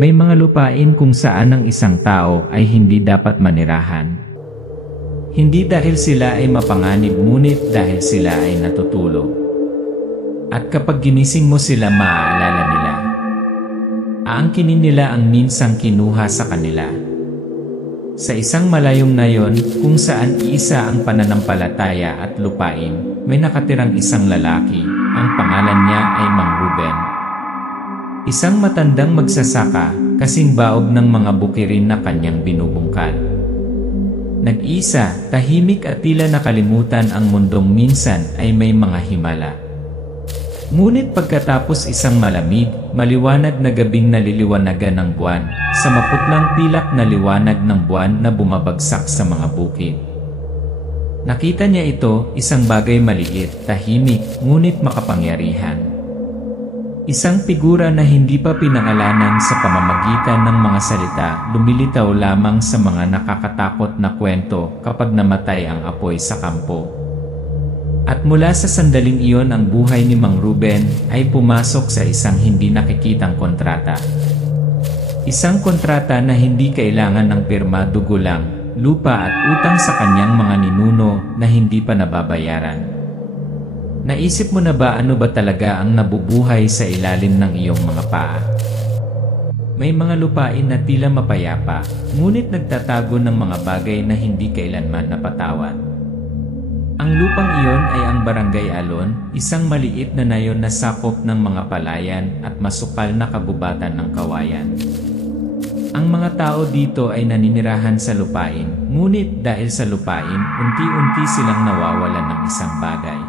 May mga lupain kung saan ang isang tao ay hindi dapat manirahan. Hindi dahil sila ay mapanganib, ngunit dahil sila ay natutulog. At kapag ginising mo sila, maaalala nila. Aangkinin nila ang minsang kinuha sa kanila. Sa isang malayong nayon kung saan iisa ang pananampalataya at lupain, may nakatirang isang lalaki, ang pangalan niya ay Mang Ruben. Isang matandang magsasaka, kasing baog ng mga bukirin na kanyang binubungkal. Nag-isa, tahimik at tila nakalimutan ang mundong minsan ay may mga himala. Ngunit pagkatapos isang malamig, maliwanag na gabing naliliwanagan ng buwan, sa maputlang pilak na liwanag ng buwan na bumabagsak sa mga bukid. Nakita niya ito, isang bagay maliit, tahimik, ngunit makapangyarihan. Isang figura na hindi pa pinangalanan sa pamamagitan ng mga salita, lumilitaw lamang sa mga nakakatakot na kwento kapag namatay ang apoy sa kampo. At mula sa sandaling iyon ang buhay ni Mang Ruben ay pumasok sa isang hindi nakikitang kontrata. Isang kontrata na hindi kailangan ng pirma, dugo lang, lupa at utang sa kanyang mga ninuno na hindi pa nababayaran. Naisip mo na ba ano ba talaga ang nabubuhay sa ilalim ng iyong mga paa? May mga lupain na tila mapayapa, ngunit nagtatago ng mga bagay na hindi kailanman napatawad. Ang lupang iyon ay ang Barangay Alon, isang maliit na nayon na sakop ng mga palayan at masukal na kagubatan ng kawayan. Ang mga tao dito ay naninirahan sa lupain, ngunit dahil sa lupain, unti-unti silang nawawalan ng isang bagay.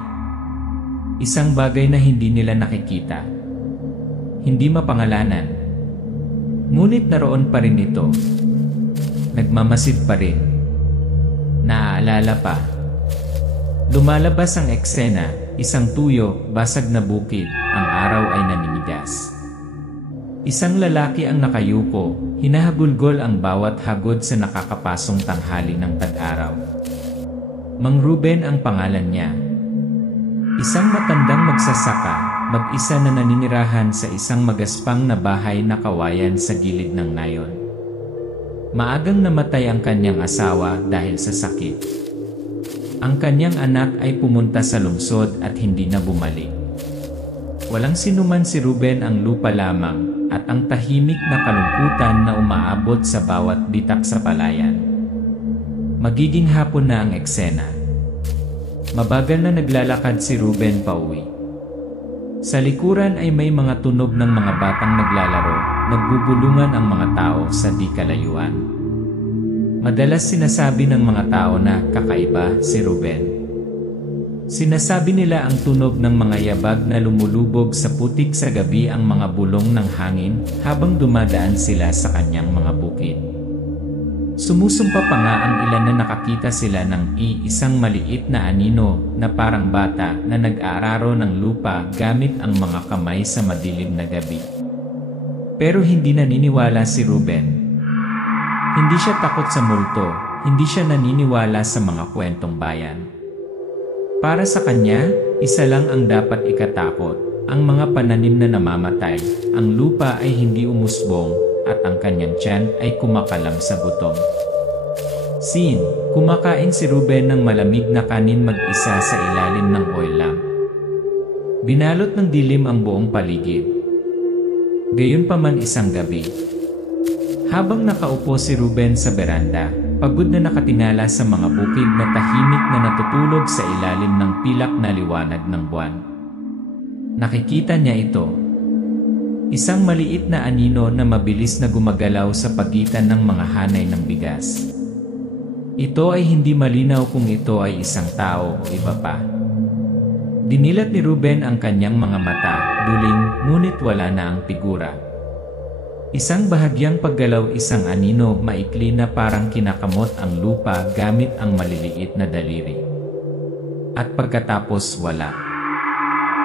Isang bagay na hindi nila nakikita. Hindi mapangalanan. Ngunit naroon pa rin ito. Nagmamasid pa rin. Naaalala pa. Lumalabas ang eksena, isang tuyo, basag na bukid, ang araw ay naninigas. Isang lalaki ang nakayuko, hinahagulgol ang bawat hagod sa nakakapasong tanghali ng tag-araw. Mang Ruben ang pangalan niya. Isang matandang magsasaka, mag-isa na naninirahan sa isang magaspang na bahay na kawayan sa gilid ng nayon. Maagang namatay ang kanyang asawa dahil sa sakit. Ang kanyang anak ay pumunta sa lungsod at hindi na bumalik. Walang sinuman si Ruben, ang lupa lamang at ang tahimik na kalungkutan na umaabot sa bawat bitak sa palayan. Magiging hapon na ang eksena. Mabagal na naglalakad si Ruben pauwi. Sa likuran ay may mga tunog ng mga batang naglalaro, nagbubulungan ang mga tao sa di kalayuan. Madalas sinasabi ng mga tao na kakaiba si Ruben. Sinasabi nila ang tunog ng mga yabag na lumulubog sa putik sa gabi, ang mga bulong ng hangin habang dumadaan sila sa kanyang mga bukid. Sumusumpa pa nga ang ilan na nakakita sila ng isang maliit na anino na parang bata na nag-aararo ng lupa gamit ang mga kamay sa madilim na gabi. Pero hindi naniniwala si Ruben. Hindi siya takot sa multo, hindi siya naniniwala sa mga kwentong bayan. Para sa kanya, isa lang ang dapat ikatakot, ang mga pananim na namamatay, ang lupa ay hindi umusbong, at ang kanyang tiyan ay kumakalam sa gutom. Scene: kumakain si Ruben ng malamig na kanin mag-isa sa ilalim ng oil lamp. Binalot ng dilim ang buong paligid. Gayunpaman isang gabi. Habang nakaupo si Ruben sa beranda, pagod na nakatingala sa mga bukid na tahimik na natutulog sa ilalim ng pilak na liwanag ng buwan. Nakikita niya ito. Isang maliit na anino na mabilis na gumagalaw sa pagitan ng mga hanay ng bigas. Ito ay hindi malinaw kung ito ay isang tao o iba pa. Dinilat ni Ruben ang kanyang mga mata, duling, ngunit wala na ang figura. Isang bahagyang paggalaw, isang anino, maikli na parang kinakamot ang lupa gamit ang maliliit na daliri. At pagkatapos wala.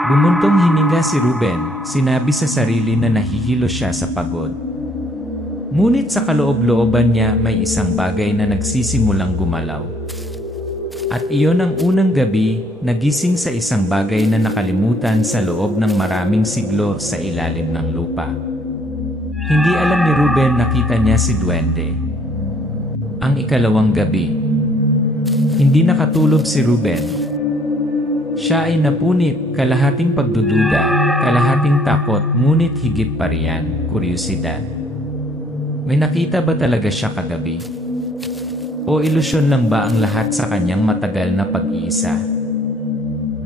Bumuntong hininga si Ruben, sinabi sa sarili na nahihilo siya sa pagod. Ngunit sa kaloob-looban niya may isang bagay na nagsisimulang gumalaw. At iyon ang unang gabi, nagising sa isang bagay na nakalimutan sa loob ng maraming siglo sa ilalim ng lupa. Hindi alam ni Ruben nakita niya si Duwende. Ang ikalawang gabi. Hindi nakatulog si Ruben. Siya ay napunit, kalahating pagdududa, kalahating takot, ngunit higit pa riyan, kuryosidad. May nakita ba talaga siya kagabi? O ilusyon lang ba ang lahat sa kanyang matagal na pag-iisa?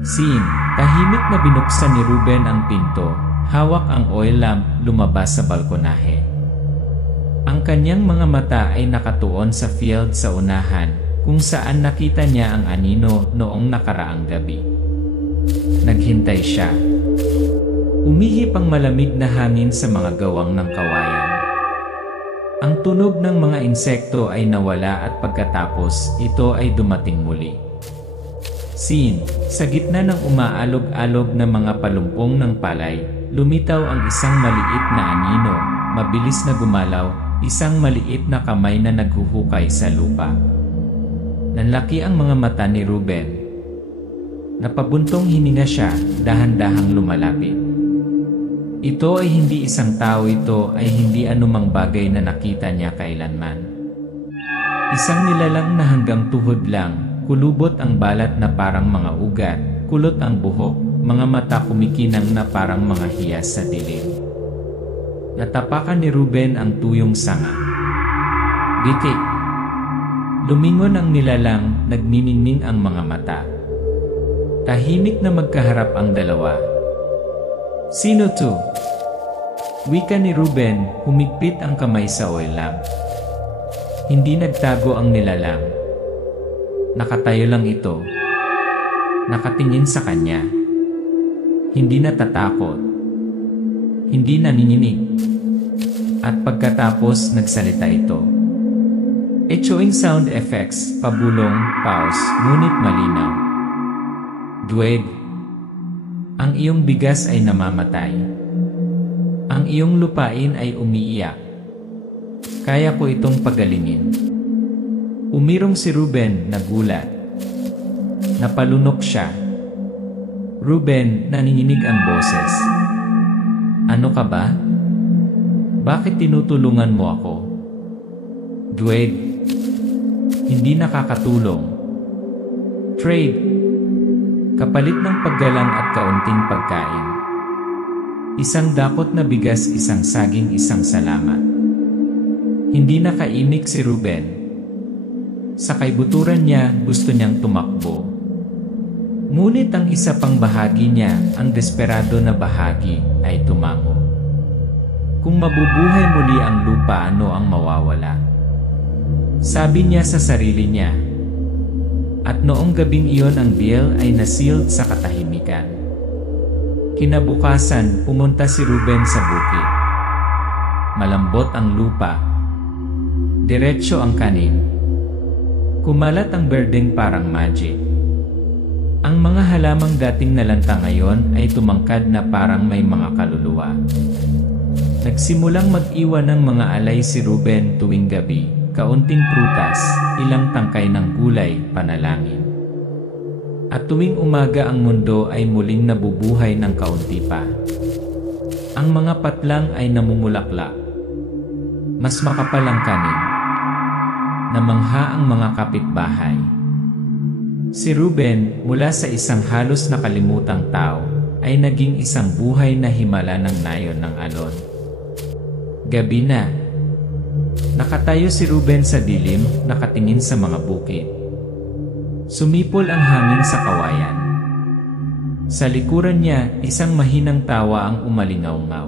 Scene, tahimik na binuksan ni Ruben ang pinto, hawak ang oil lamp, lumabas sa balkonahe. Ang kanyang mga mata ay nakatuon sa field sa unahan, kung saan nakita niya ang anino noong nakaraang gabi. Naghintay siya. Umihip ang malamig na hangin sa mga gawang ng kawayan. Ang tunog ng mga insekto ay nawala at pagkatapos ito ay dumating muli. Scene, sa gitna ng umaalog-alog na mga palumpong ng palay, lumitaw ang isang maliit na anino, mabilis na gumalaw, isang maliit na kamay na naghuhukay sa lupa. Nanlaki ang mga mata ni Ruben. Napabuntong hininga siya, dahan-dahang lumalapit. Ito ay hindi isang tao, ito ay hindi anumang bagay na nakita niya kailanman. Isang nilalang na hanggang tuhod lang, kulubot ang balat na parang mga ugat, kulot ang buhok, mga mata kumikinang na parang mga hiyas sa dilim. Natapakan ni Ruben ang tuyong sanga. Gitik. Lumingon ang nilalang, nagniningning ang mga mata. Tahimik na magkaharap ang dalawa. Sino to? Wika ni Ruben, humigpit ang kamay sa oil lamp. Hindi nagtago ang nilalang. Nakatayo lang ito. Nakatingin sa kanya. Hindi natatakot. Hindi nanginginig. At pagkatapos nagsalita ito. Echoing sound effects, pabulong, pause, ngunit malinaw. Dwed, ang iyong bigas ay namamatay. Ang iyong lupain ay umiiyak. Kaya ko itong pagalingin. Umirong si Ruben, nagulat. Napalunok siya. Ruben, nanginginig ang boses. Ano ka ba? Bakit tinutulungan mo ako? Dwed, hindi nakakatulong. Trade, kapalit ng paggalang at kaunting pagkain. Isang dakot na bigas, isang saging, isang salamat. Hindi nakaimik si Ruben. Sa kaibuturan niya, gusto niyang tumakbo. Ngunit ang isa pang bahagi niya, ang desperado na bahagi, ay tumango. Kung mabubuhay muli ang lupa, ano ang mawawala? Sabi niya sa sarili niya. At noong gabing iyon ang deal ay nasealed sa katahimikan. Kinabukasan, pumunta si Ruben sa bukid. Malambot ang lupa. Diretso ang kanin. Kumalat ang berdeng parang magic. Ang mga halamang dating nalanta ngayon ay tumangkad na parang may mga kaluluwa. Nagsimulang mag-iwan ng mga alay si Ruben tuwing gabi, kaunting prutas, ilang tangkay ng gulay, panalangin. At tuwing umaga ang mundo ay muling nabubuhay ng kaunti pa. Ang mga patlang ay namumulaklak. Mas makapal ang kanin. Namangha ang mga kapitbahay. Si Ruben, mula sa isang halos nakalimutang tao, ay naging isang buhay na himala ng nayon ng alon. Gabi na. Nakatayo si Ruben sa dilim, nakatingin sa mga bukid. Sumipol ang hangin sa kawayan. Sa likuran niya, isang mahinang tawa ang umalingaw-ngaw.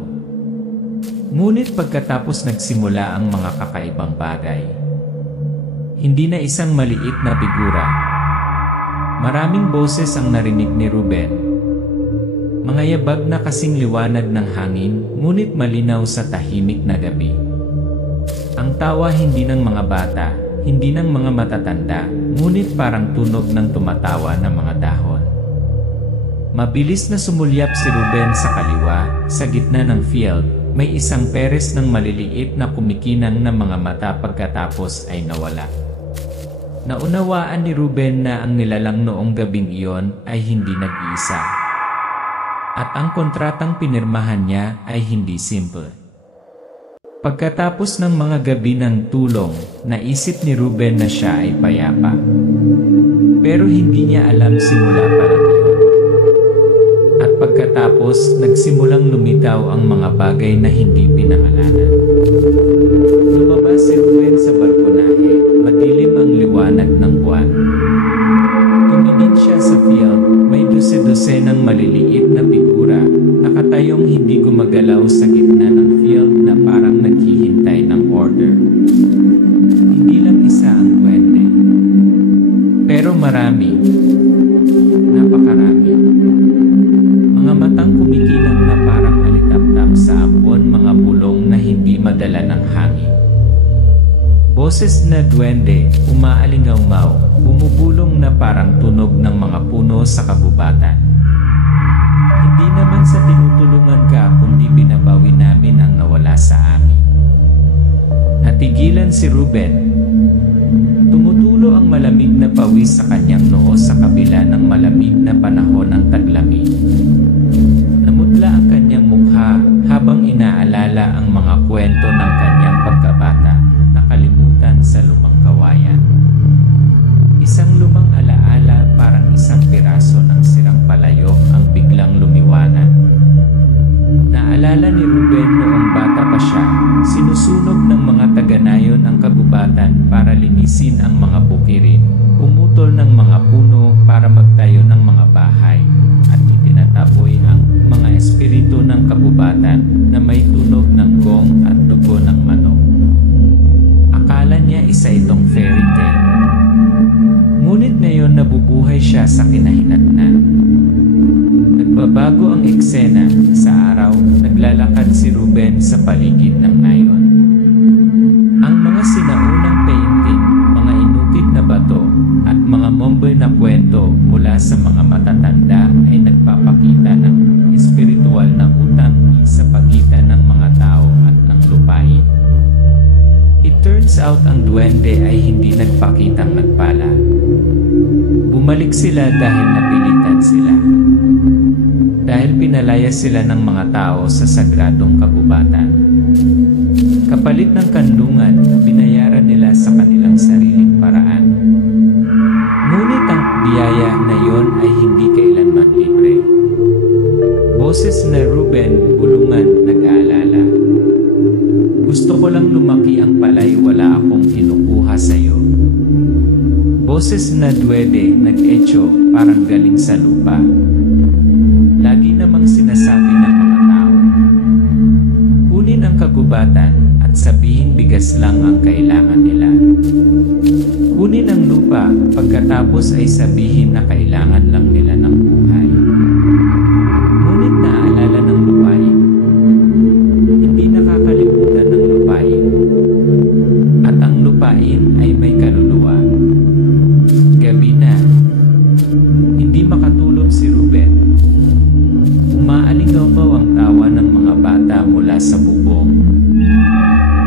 Ngunit pagkatapos nagsimula ang mga kakaibang bagay. Hindi na isang maliit na figura. Maraming boses ang narinig ni Ruben. Mga yabag na kasing liwanag ng hangin, ngunit malinaw sa tahimik na gabi. Ang tawa hindi ng mga bata, hindi ng mga matatanda, ngunit parang tunog ng tumatawa ng mga dahon. Mabilis na sumulyap si Ruben sa kaliwa, sa gitna ng field, may isang peres ng maliliit na kumikinang na mga mata pagkatapos ay nawala. Naunawaan ni Ruben na ang nilalang noong gabing iyon ay hindi nag-iisa. At ang kontratang pinirmahan niya ay hindi simple. Pagkatapos ng mga gabi ng tulong, naisip ni Ruben na siya ay payapa. Pero hindi niya alam simula pa lang iyon. At pagkatapos, nagsimulang lumitaw ang mga bagay na hindi pinangalanan. Lumabas si Ruben sa balkonahe, madilim ang liwanag ng buwan. Tumingin siya sa field, may dose-dose ng maliliit na figura, nakatayong hindi gumagalaw sa gitna ng field na parang naghihintay ng order. Hindi lang isa ang duwende. Pero marami. Napakarami. Mga matang kumikilang na parang alitap-tap sa ambon, mga bulong na hindi madala ng hangin. Boses na duwende, umaalingaw-ngaw, bumubulong na parang tunog ng mga puno sa kabubatan. Hindi naman sa tinutulungan ka kundi binabawi namin ang nawala sa amin. Natigilan si Ruben. Tumutulo ang malamig na pawis sa kanyang noo sa kabila ng malamig na panahon ng taglamig. Namutla ang kanyang mukha habang inaalala ang mga kwento ng kanyang pagkabata, nakalimutan sa lumang kawayan. Isang lumang alaala, parang isang piraso ng sirang palayok ang biglang lumiwanag. Naalala ni Ruben noong bata pa siya, sinusunog ng mga taga-nayon ang kagubatan para linisin ang mga bukirin, pumutol ng mga puno para magtayo ng mga bahay, at itinataboy ang mga espiritu ng kabubatan na may tunog ng gong at dugo ng manok. Akala niya isa itong fairy tale. Ngunit ngayon nabubuhay siya sa kinahinatnan. Nagbabago ang eksena. Sa araw, naglalakad si Ruben sa paligid ng nayon. Ang mga sinaunang painting, mga inukit na bato, at mga momboy na kwento mula sa mga matatanda ay nagpapakita ng espiritual na utang sa pagitan ng mga tao at ng lupain. It turns out ang duwende ay hindi nagpakitang nagpala. Bumalik sila dahil napilitan sila. Dahil pinalaya sila ng mga tao sa sagradong kagubatan. Kapalit ng kanlungan, binayaran nila sa kanilang sariling paraan. Ngunit ang biyaya na yon ay hindi kailanman libre. Boses na Ruben, bulungan, nag-aalala. Gusto ko lang lumaki ang palay, wala akong kinukuha sa'yo. Boses na duwede, nag-echo, parang galing sa lupa. Lagi namang sinasabi ng mga tao, kunin ang kagubatan at sabihin bigas lang ang kailangan nila. Kunin ang lupa, pagkatapos ay sabihin na kailangan lang nila ng buhay. Ngunit naaalala ng lupain. Hindi nakakalimutan ng lupain. At ang lupain ay may kaluluwa. Gabi na. Hindi makatulog si Ruben. Umaalingaw ang tawa ng mga bata mula sa bubong.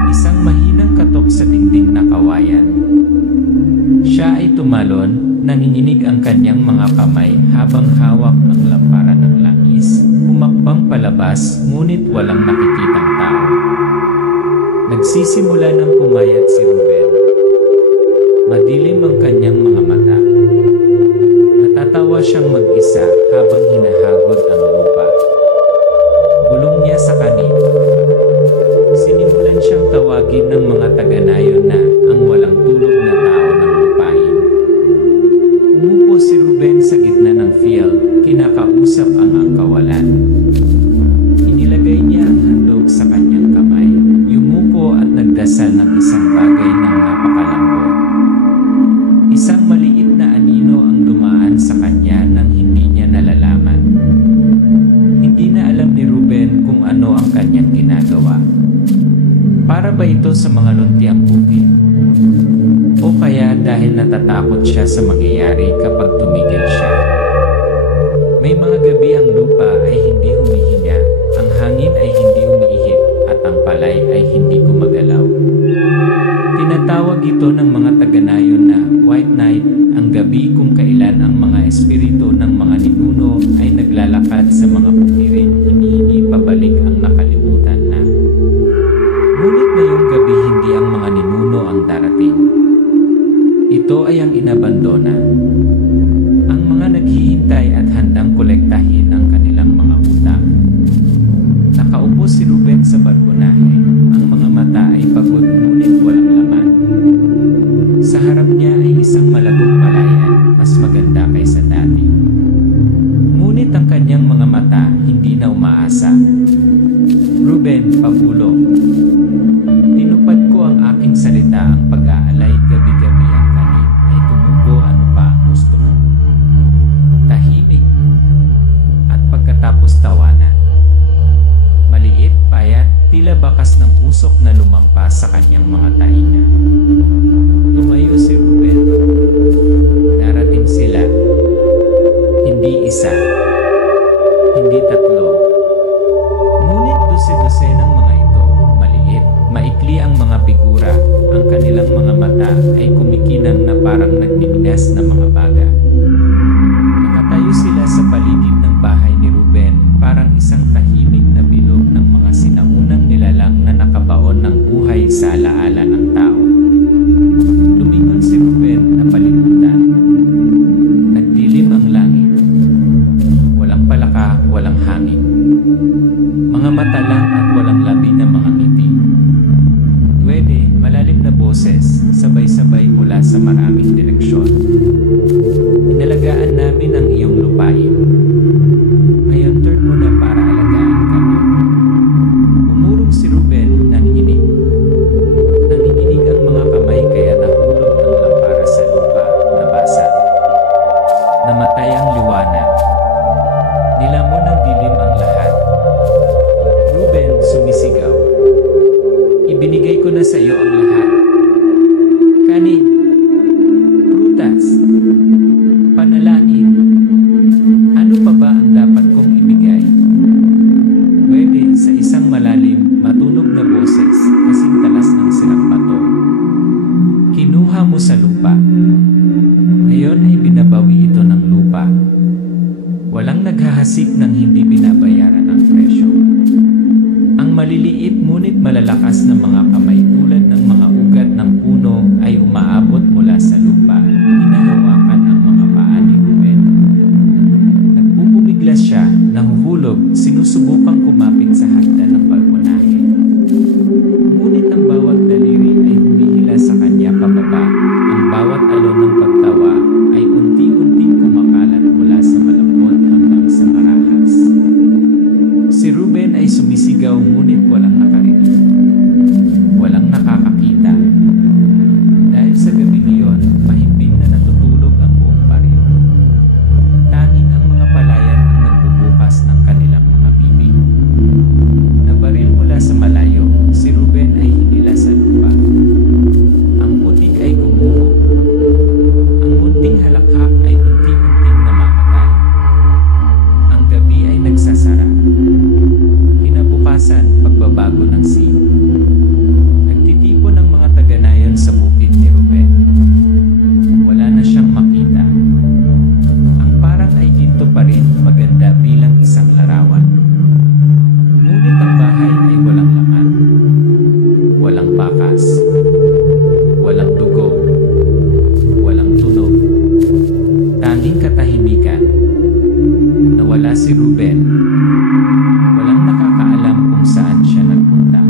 Isang mahinang katok sa dingding na kawayan. Siya ay tumalon, nanginginig ang kanyang mga kamay habang hawak ang lamparan ng langis. Umakbang palabas, ngunit walang nakikitang tao. Nagsisimula ng pumayat si Ruben. Madilim ang kanyang mga mata. Natatawa siyang mag-isa habang hinahagod ang lupa. Bulong niya sa kanina. Sinimulan siyang tawagin ng mga taga-nayon na ang walang tulog na tao ng lupain. Umupo si Ruben sa gitna ng field, kinakausap ang angkawalan. Inilagay niya ang handog sa kanyang kamay, yumuko at nagdasal ng isang bagay ng napakalambot. Isang maliit na anino ang dumaan sa kanya nang hindi niya nalalaman. Hindi na alam ni Ruben kung ano ang kanyang ginagawa. Para ba ito sa mga luntiang bukid? O kaya dahil natatakot siya sa mangyayari kapag tumigil siya? May mga gabi ang lupa ay hindi humihinga, ang hangin ay hindi umiihip, at ang palay ay hindi gumagalaw. Tinatawag ito ng mga taga-nayon na White Night, ang gabi kung kailan ang mga espiritu ng mga ninuno ay naglalakad sa mga bukirin, hinihingi pabalik ang nakalimutan na. Ngunit umaasa. Ruben, pabulong. Tinupad ko ang aking salita, ang pag-aalay gabi-gabi ang kanin ay tumubo, ano pa ang gusto mo? Tahimik. At pagkatapos tawanan. Maliit, payat, tila bakas ng usok na lumampas sa kanyang mga tainga. Tumayo si Ruben. Darating sila. Hindi isa. Hindi tatlo. Ngunit dose-dose ng mga ito, maliit, maikli ang mga figura, ang kanilang mga mata ay kumikinang na parang nagmiminas na mga baga. Nakatayo sila sa paligid ng bahay ni Ruben, parang isang tahimik na bilog ng mga sinaunang nilalang na nakabaon ng buhay sa alaala ng tao. Lumingon si Ruben na palibutan. Nagdilim ang langit. Walang palaka, walang hangin. Mga mata lang at walang labi na mga ngiti. Pwede, malalim na boses, sabay-sabay mula sa maraming direksyon. Inalagaan namin ang iyong lupain. Ngayon turn mo na para alagaan kami. Umurong si Ruben, nanginginig. Nanginginig ang mga kamay kaya nahulog ang lampara sa lupa, nabasa. Namatay ang liwanag. Nilamon ng dilim ang lahat. Ruben, sumisigaw. Ibinigay ko na sa iyo ang lahat. Kanin, prutas, panalangin. Ano pa ba ang dapat kong ibigay? Pwede sa isang malalim, matunog na boses, kasing talas ng sirang bato. Kinuha mo sa lupa. Ngayon ay binabawi ito ng lupa. Walang naghahasik ng hindi binabayaran ang presyo. Ang maliliit ngunit malalakas na mga kamay tulad ng mga ugat ng puno ay umaabot mula sa lupa. Hinahawakan ang mga paa ni Ruben. Nagpupumiglas siya, nahuhulog, sinusubukang kumapit sa hagdan ng balkonahe. Ngunit ang bawat daliri ay humihila sa kanya pababa. Ang bawat alon ng pagtawa ay unti-unting kumakalat mula sa malambot hanggang sa marahas. Si Ruben ay sumisigaw ngunit walang nakarinig. Walang nakakakita. Dahil sa gabi niyon, mahimbing na natutulog ang buong baryo. Tanging ang mga palayan ang nagbubukas ng kanilang mga bibig. Nabaril mula sa malayo, si Ruben ay hinila sa lupa. Ang putik ay gumuho. Ang munting halakhak ay unti-unting namamatay. Ang gabi ay nagsasara. Kinabukasan, pagbabago ng scene. Nagtitipon ang mga taga-nayon sa bukid ni Ruben. Wala na siyang makita. Ang parang ay ginto pa rin, maganda bilang isang larawan. Ngunit ang bahay ay walang laman. Walang bakas. Walang dugo. Walang tunog. Tanging katahimikan. Nawala si Ruben. Walang nakakaalam kung saan siya nagpunta.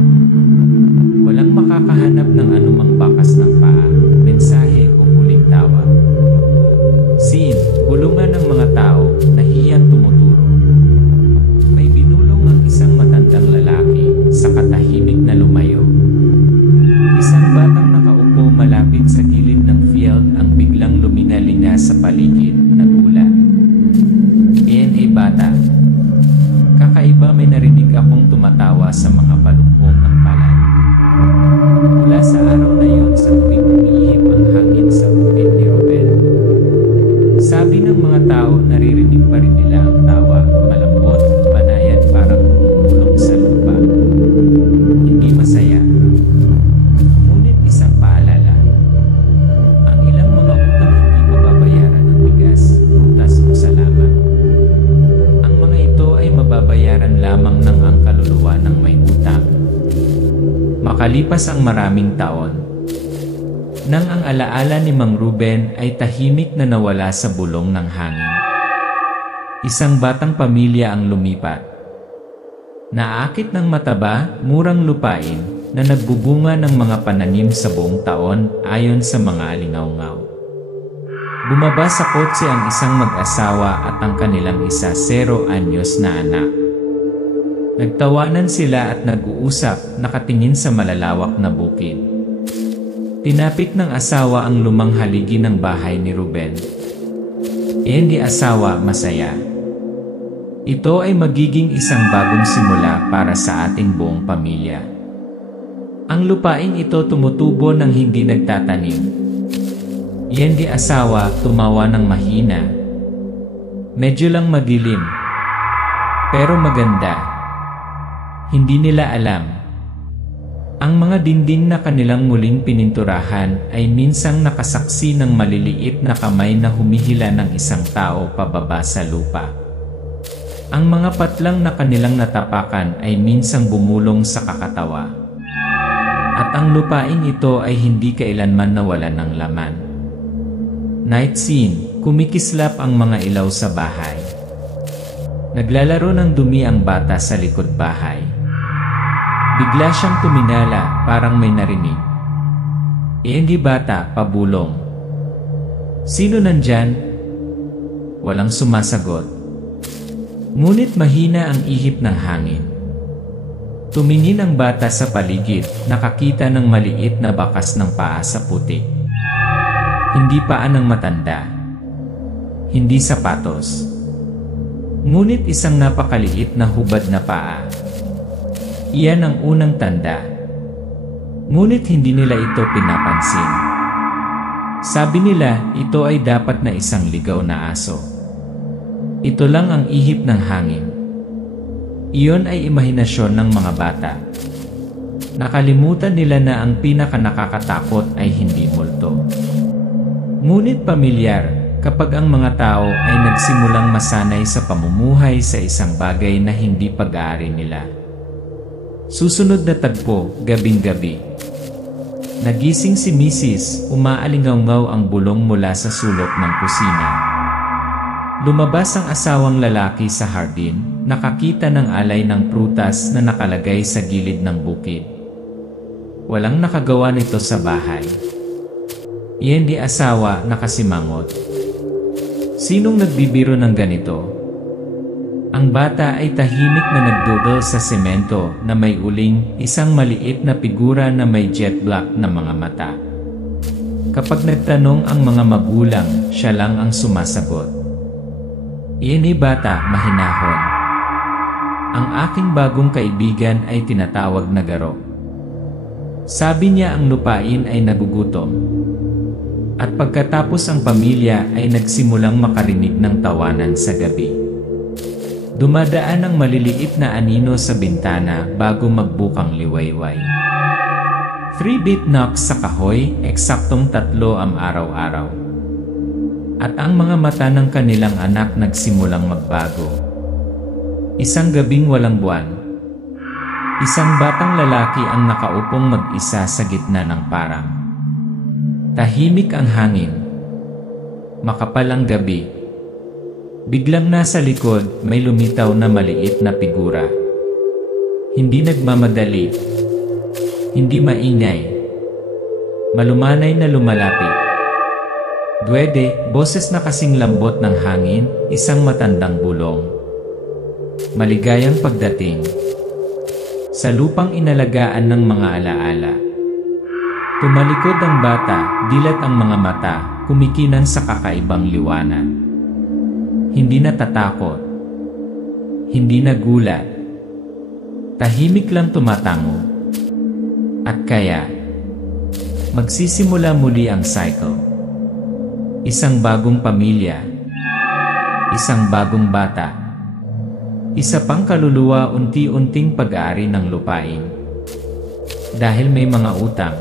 Walang makakahanap ng anumang bakas ng paa, mensahe o huling tawag. Scene, bulungan ng mga tao, nahiyang tumuturo. May binulong ang isang matandang lalaki sa katahimik na lumayo. Isang batang nakaupo malapit sa gilid ng field ang biglang luminalina sa paligid, nagulat. Iyan ay bata. Kakaiba, may narinig akong tumatawa sa mga palumpong ng palay. Mula sa araw na yon, sa tuwing umiihip ang hangin sa bukid ni Ruben. Sabi ng mga tao, naririnig pa rin nila ang tawa, malambot, banayad, parang bumubulong sa lupa. Hindi masaya. Ngunit isang paalala. Ang ilang mga utang hindi mababayaran ng bigas, prutas o salamat. Ang mga ito ay mababayaran lamang ng ang kaluluwa ng may utang. Makalipas ang maraming taon, nang ang alaala ni Mang Ruben ay tahimik na nawala sa bulong ng hangin. Isang batang pamilya ang lumipat. Naakit ng mataba, murang lupain na nagbubunga ng mga pananim sa buong taon ayon sa mga alingawngaw. Bumaba sa kotse ang isang mag-asawa at ang kanilang 0 anyos na anak. Nagtawanan sila at nag-uusap, nakatingin sa malalawak na bukid. Tinapik ng asawa ang lumang haligi ng bahay ni Ruben. Hindi asawa, masaya. Ito ay magiging isang bagong simula para sa ating buong pamilya. Ang lupaing ito tumutubo ng hindi nagtatanim. Hindi asawa, tumawa ng mahina. Medyo lang madilim. Pero maganda. Hindi nila alam. Ang mga dingding na kanilang muling pininturahan ay minsang nakasaksi ng maliliit na kamay na humihila ng isang tao pababa sa lupa. Ang mga patlang na kanilang natapakan ay minsang bumulong sa kakatawa. At ang lupaing ito ay hindi kailanman nawalan ng laman. Night scene, kumikislap ang mga ilaw sa bahay. Naglalaro ng dumi ang bata sa likod bahay. Bigla siyang tuminala, parang may narinig. Hindi bata, pabulong. Sino nandyan? Walang sumasagot. Ngunit mahina ang ihip ng hangin. Tumingin ang bata sa paligid, nakakita ng maliit na bakas ng paa sa putik. Hindi paa ng matanda. Hindi sapatos. Ngunit isang napakaliit na hubad na paa. Iyan ang unang tanda. Ngunit hindi nila ito pinapansin. Sabi nila, ito ay dapat na isang ligaw na aso. Ito lang ang ihip ng hangin. Iyon ay imahinasyon ng mga bata. Nakalimutan nila na ang pinakanakakatakot ay hindi multo. Ngunit pamilyar, kapag ang mga tao ay nagsimulang masanay sa pamumuhay sa isang bagay na hindi pag-aari nila. Susunod na tagpo, gabing-gabi. Nagising si Mrs. Umaalingaw-ngaw ang bulong mula sa sulok ng kusina. Lumabas ang asawang lalaki sa hardin, nakakita ng alay ng prutas na nakalagay sa gilid ng bukid. Walang nakagawa nito sa bahay. Hindi asawa, nakasimangot. Sinong nagbibiro ng ganito? Ang bata ay tahimik na nagdoodle sa semento na may uling, isang maliit na figura na may jet black na mga mata. Kapag nagtanong ang mga magulang, siya lang ang sumasagot. Iyan bata, mahinahon. Ang aking bagong kaibigan ay tinatawag na Garo. Sabi niya ang lupain ay nagugutom. At pagkatapos ang pamilya ay nagsimulang makarinig ng tawanan sa gabi. Dumadaan ang maliliit na anino sa bintana bago magbukang liwayway. 3-beat knocks sa kahoy, eksaktong 3 ang araw-araw. At ang mga mata ng kanilang anak nagsimulang magbago. Isang gabing walang buwan. Isang batang lalaki ang nakaupong mag-isa sa gitna ng parang. Tahimik ang hangin. Makapal ang gabi. Biglang nasa likod, may lumitaw na maliit na figura. Hindi nagmamadali. Hindi maingay. Malumanay na lumalapit. Duwede, boses na kasing lambot ng hangin, isang matandang bulong. Maligayang pagdating. Sa lupang inalagaan ng mga alaala. Tumalikod ang bata, dilat ang mga mata, kumikinang sa kakaibang liwanag. Hindi natatakot. Hindi nagulat. Tahimik lang tumatango. At kaya, magsisimula muli ang cycle. Isang bagong pamilya. Isang bagong bata. Isa pang kaluluwa unti-unting pag-aari ng lupain. Dahil may mga utang.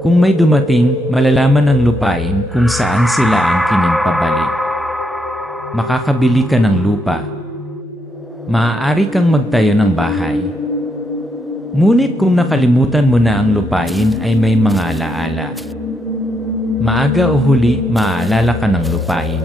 Kung may dumating, malalaman ng lupain kung saan sila ang kinimpabalik. Makakabili ka ng lupa. Maaari kang magtayo ng bahay. Ngunit kung nakalimutan mo na ang lupain ay may mga alaala. Maaga o huli, maaalala ka ng lupain.